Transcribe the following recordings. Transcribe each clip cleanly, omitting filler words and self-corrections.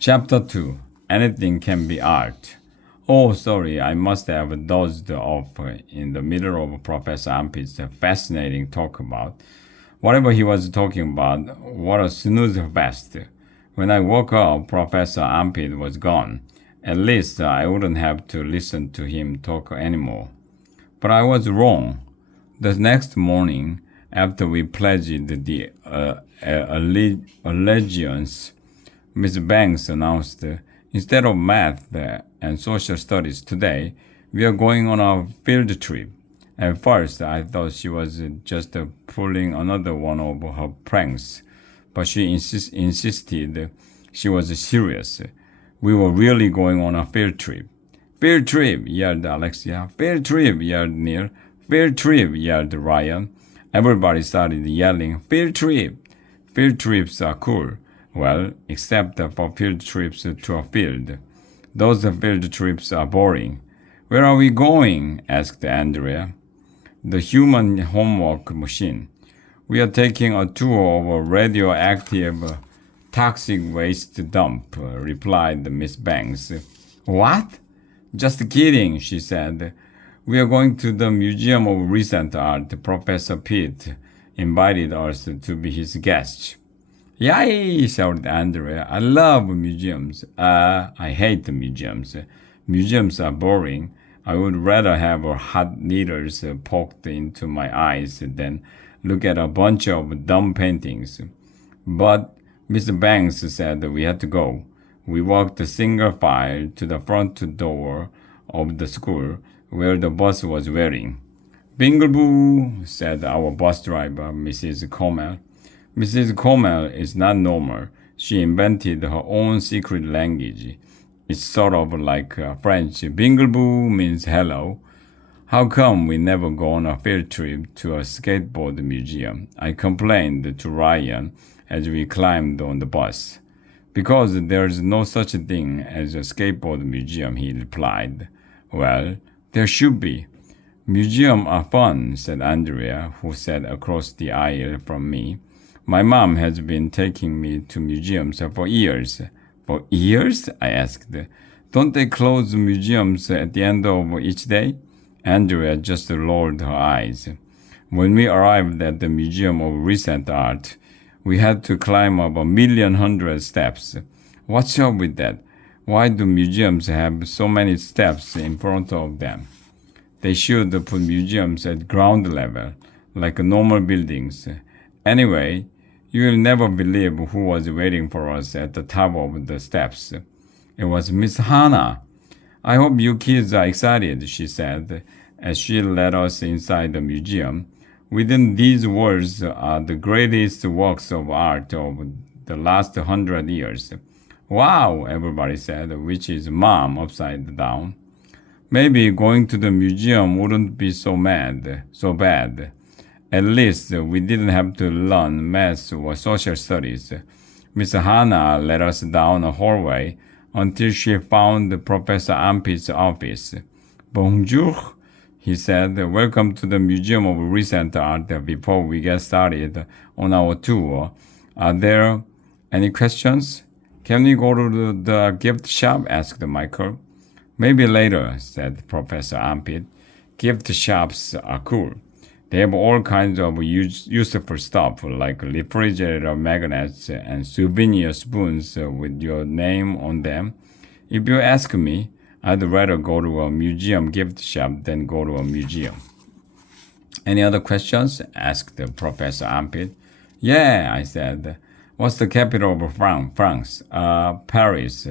Chapter 2. Anything can be art. Oh, sorry, I must have dozed off in the middle of Professor Ampit's fascinating talk about whatever he was talking about. What a snooze fest. When I woke up, Professor Ampit was gone. At least I wouldn't have to listen to him talk anymore. But I was wrong. The next morning, after we pledged the allegiance, Miss Banks announced, instead of math and social studies today, we are going on a field trip. At first, I thought she was just pulling another one of her pranks, but she insisted she was serious. We were really going on a field trip. Field trip, yelled Alexia. Field trip, yelled Neil. Field trip, yelled Ryan. Everybody started yelling, field trip. Field trips are cool. Well, except for field trips to a field. Those field trips are boring. Where are we going? Asked Andrea. The human homework machine. We are taking a tour of a radioactive toxic waste dump, replied Miss Banks. What? Just kidding, she said. We are going to the Museum of Recent Art. Professor Pitt invited us to be his guests. Yay! Shouted Andrea. I love museums. I hate museums. Museums are boring. I would rather have hot needles poked into my eyes than look at a bunch of dumb paintings. But Mr. Banks said we had to go. We walked single file to the front door of the school where the bus was waiting. Bingleboo, said our bus driver, Mrs. Comel. Mrs. Comel is not normal. She invented her own secret language. It's sort of like French. Bingleboo means hello. How come we never go on a field trip to a skateboard museum? I complained to Ryan as we climbed on the bus. Because there's no such thing as a skateboard museum, he replied. Well, there should be. Museums are fun, said Andrea, who sat across the aisle from me. My mom has been taking me to museums for years. For years? I asked. Don't they close museums at the end of each day? Andrea just rolled her eyes. When we arrived at the Museum of Recent Art, we had to climb up 1,100,000 steps. What's up with that? Why do museums have so many steps in front of them? They should put museums at ground level, like normal buildings. Anyway, you will never believe who was waiting for us at the top of the steps. It was Miss Hannah. I hope you kids are excited, she said, as she led us inside the museum. Within these walls are the greatest works of art of the last 100 years. Wow, everybody said, which is Mom upside down. Maybe going to the museum wouldn't be so bad. At least we didn't have to learn math or social studies. Miss Hannah led us down a hallway until she found Professor Ampit's office. Bonjour, he said. Welcome to the Museum of Recent Art. Before we get started on our tour, are there any questions? Can we go to the gift shop? Asked Michael. Maybe later, said Professor Ampit. Gift shops are cool. They have all kinds of useful stuff like refrigerator magnets and souvenir spoons with your name on them. If you ask me, I'd rather go to a museum gift shop than go to a museum. Any other questions? Asked Professor Ampit. Yeah, I said. What's the capital of France? Paris,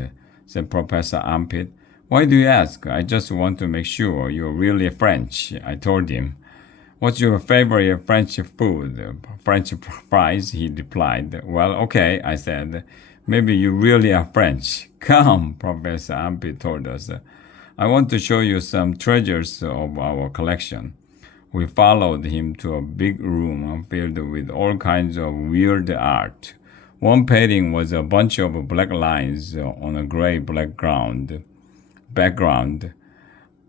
said Professor Ampit. Why do you ask? I just want to make sure you're really French, I told him. What's your favorite French food? French fries, he replied. Well, okay, I said. Maybe you really are French. Come, Professor Ampit told us. I want to show you some treasures of our collection. We followed him to a big room filled with all kinds of weird art. One painting was a bunch of black lines on a gray-black background.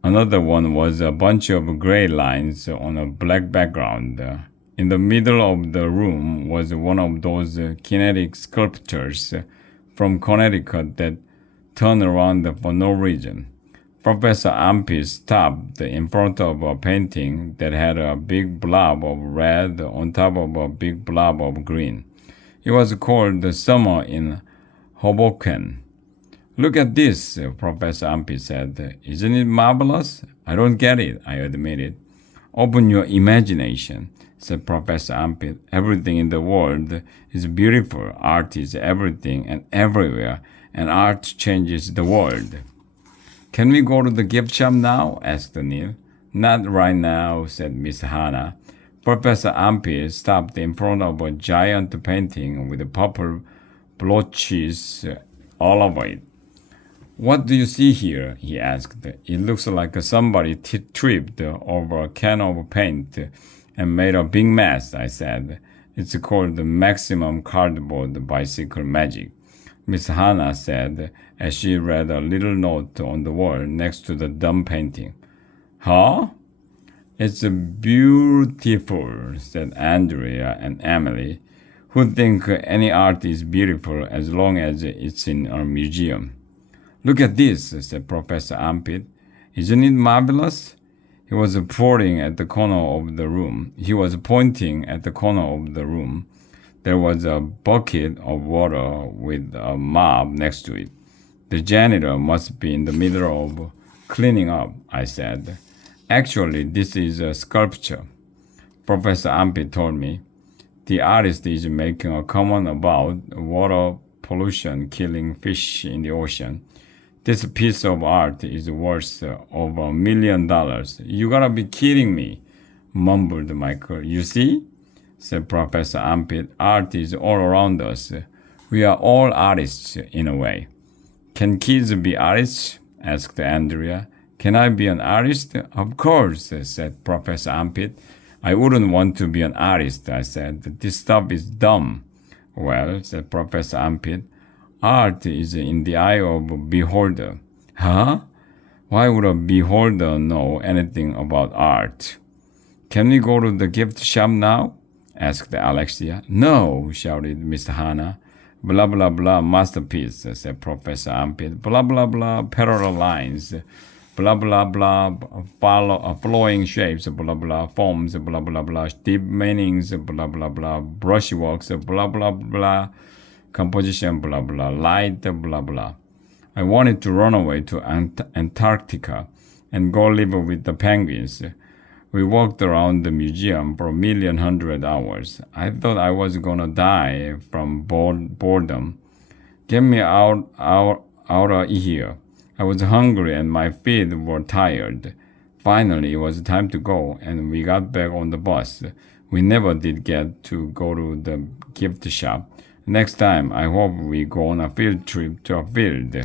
Another one was a bunch of gray lines on a black background. In the middle of the room was one of those kinetic sculptures from Connecticut that turned around for no reason. Professor Ampi stopped in front of a painting that had a big blob of red on top of a big blob of green. It was called The Summer in Hoboken. Look at this, Professor Ampi said. Isn't it marvelous? I don't get it, I admitted. Open your imagination, said Professor Ampi. Everything in the world is beautiful. Art is everything and everywhere, and art changes the world. Can we go to the gift shop now? Asked Neil. Not right now, said Miss Hannah. Professor Ampi stopped in front of a giant painting with purple blotches all over it. What do you see here? He asked. It looks like somebody tripped over a can of paint and made a big mess, I said. It's called the maximum cardboard bicycle magic, Miss Hannah said as she read a little note on the wall next to the dumb painting. Huh? It's beautiful, said Andrea and Emily, who think any art is beautiful as long as it's in a museum. Look at this, said Professor Ampit. Isn't it marvelous? He was pointing at the corner of the room. There was a bucket of water with a mop next to it. The janitor must be in the middle of cleaning up, I said. Actually, this is a sculpture, Professor Ampit told me. The artist is making a comment about water pollution killing fish in the ocean. This piece of art is worth over $1 million. You gotta be kidding me, mumbled Michael. You see, said Professor Ampit, art is all around us. We are all artists in a way. Can kids be artists? Asked Andrea. Can I be an artist? Of course, said Professor Ampit. I wouldn't want to be an artist, I said. This stuff is dumb. Well, said Professor Ampit, art is in the eye of a beholder. Huh? Why would a beholder know anything about art? Can we go to the gift shop now? Asked Alexia. No, shouted Miss Hannah. Blah, blah, blah, masterpiece, said Professor Ampit. Blah, blah, blah, parallel lines. Blah, blah, blah, flowing shapes, blah, blah, forms, blah, blah, blah, deep meanings, blah, blah, blah, brushworks, blah, blah, blah, composition, blah, blah, light, blah, blah. I wanted to run away to Antarctica and go live with the penguins. We walked around the museum for 1,100,000 hours. I thought I was gonna die from boredom. Get me out of here. I was hungry and my feet were tired. Finally, it was time to go, and we got back on the bus. We never did get to go to the gift shop. Next time, I hope we go on a field trip to a field.